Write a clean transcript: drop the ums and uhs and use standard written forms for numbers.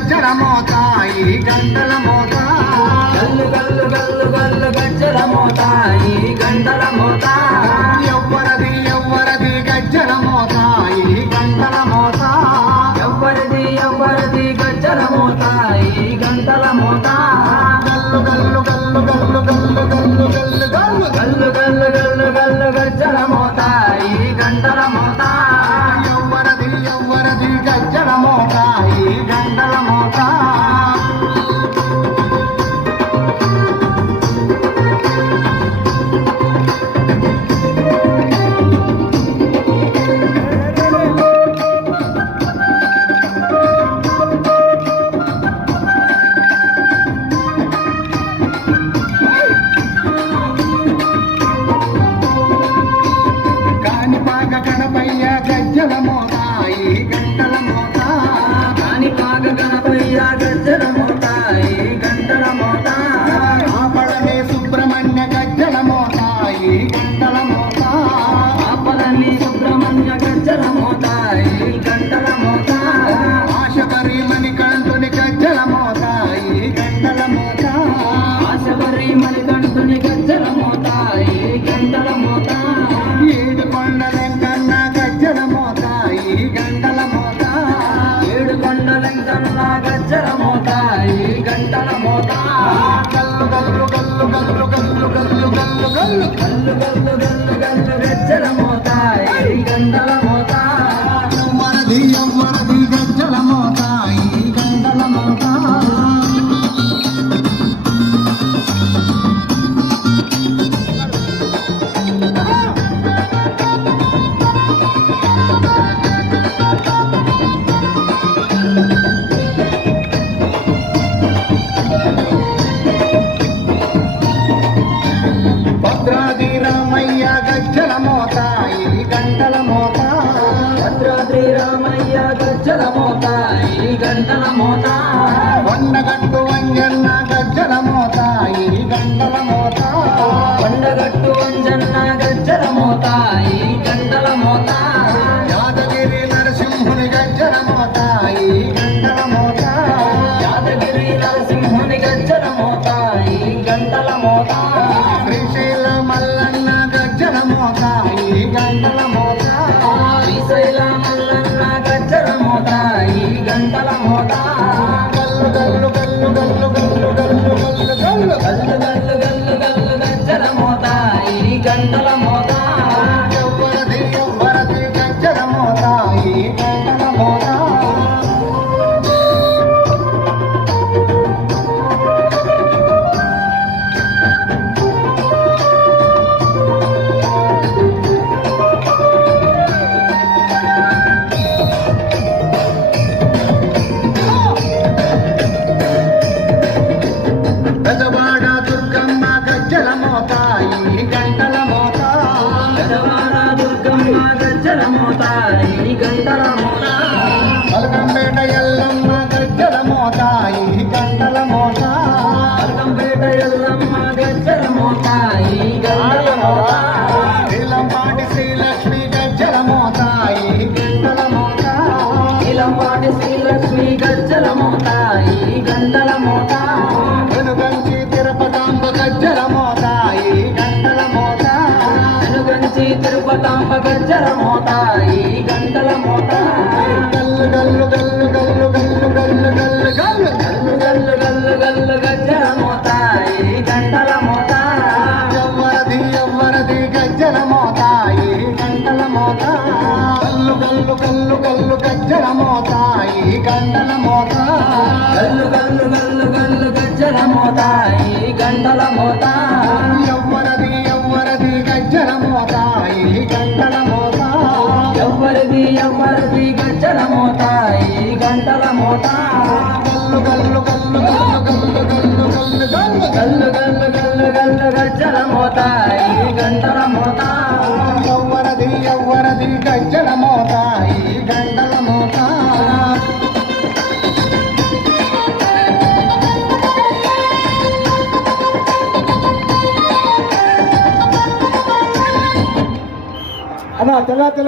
గజ్జల మోత ఈ గంటల మోత గల్లు గల్లు గల్లు గల్లు గజ్జల మోత ఈ గంటల మోత ఎవ్వరది ఎవ్వరది గజ్జల మోత ఈ గంటల మోత ఎవ్వరిది ఎవ్వరిది గజ్జల మోత ఈ గంటల మోత గల్లు గల్లు గల్లు గల్లు గల్లు గల్లు గల్లు గల్లు గల్లు గల్లు గల్లు గల్లు గజ్జల మోత ఈ గంటల మోత ఎవ్వరది ఎవ్వరది గజ్జల మోత ఈ గంటల మోత కాణిపాక గణపయ్య గజ్జల మోత ఈ గంటల మోత కాణిపాక గణపయ్య గజ్జల మోత ఈ గంటల మోత ఆపడనే సుబ్రహ్మణ్య గజ్జల మోత ఈ గంటల మోత ఆపదని సుబ్రహ్మణ్య గజ్జల మోత ఈ గంటల మోత ఆశబరి మణికంఠుని గజ్జల మోత ఈ గంటల మోత ఆశబరి మణికంఠుని గజ్జల మోత ఈ గంటల మోత ఏడు కొండ వెంకన్న గజ్జల మోత ఈ గంటల మోత ఏడు కొండలెంకన్న గజ్జల మోత ఈ గంటల మోత గల్లు గల్లు గల్లు గల్లు గల్లు గల్లు గల్లు గల్లు గల్లు గల్లు గల్లు గల్లు గజ్జల మోత ఈ గంటల మోత ఎవ్వరది ఎవ్వరది గజ్జల మోత ఈ గంటల మోత భద్రాది రామయ్య గజ్జల మోత ఈ గంటల మోత భద్రాద్రి రామయ్య గజ్జల మోత ఈ గంటల మోత కొండగట్టు వంజన్న గజ్జల మోత ఈ గంటల మోత కొండగట్టు అంజన్న గజ్జల మోత ఈ గంటల మోత యాదగిరి నరసింహుని గజ్జల మోత ఈ గంటల మోత యాదగిరి నరసింహుని గజ్జల మోత ఈ గంటల మోత శ్రీశైల మల్లన్న గజ్జల మోత ఈ గంటల మోత శ్రీశైల మల్లన్న గజ్జల మోత ఈ గంటల మోత గల్లు గల్లు గల్లు గల్లు గల్లు గల్లు గల్లు గల్లు గల్లు గల్లు గల్లు గల్లు గజ్జల మోత ఈ గంటల మోత ఎవ్వరది ఎవ్వరది గజ్జల మోత ఈ గంటల మోత పెదవాడ దుర్గమ్మ గజ్జల మోత ఈ గంటల మోత పెదవాడ దుర్గమ్మ గజ్జల మోత ఈ గంటల మోత పలకంపేట ఎల్లమ్మ గజ్జల మోత ఈ గంటల మోత అల్లంపేట ఎల్లమ్మ గజ్జల మోత ఈ గంటల మోత నీలంపాటి శ్రీలక్ష్మి గజ్జల మోత ఈ గంటల మోత నీలంపాటి శ్రీలక్ష్మి గజ్జల మోత ఈ గంటల మోత వెనుగంచి తిరుపతాంబ గజ్జల మోత ఈ గంటల మోత వెనుగంచి తిరుపతాంబ గజ్జల మోత ఈ గంటల మోత గల్లు గల్లు గల్లు గల్లు గల్లు గల్లు గల్లు గల్లు గల్లు గల్లు గల్లు గల్లు గజ్జల మోత ఈ గంటల మోత ఎవ్వరది ఎవ్వరది గజ్జల మోత ఈ గంటల మోత గల్లు గల్లు గల్లు గల్లు గజ్జల మోత ఈ గంటల మోత గల్లు గల్లు గల్లు గల్లు గజ్జల మోత ఈ గంటల మోత ఎవ్వరది ఎవ్వరది గజ్జల మోత ఈ గంటల మోత ఎవ్వరిది ఎవ్వరిది గజ్జల మోత ఈ గంటల మోత గల్లు గల్లు గల్లు గల్లు గల్లు గల్లు గల్లు గల్లు గల్లు గల్లు గల్లు గల్లు గజ్జల మోత ఈ గంటల మోత ఎవ్వరది ఎవ్వరది గజ్జల మోత ఈ గంటల మోత అలా తెల్ల తెల్ల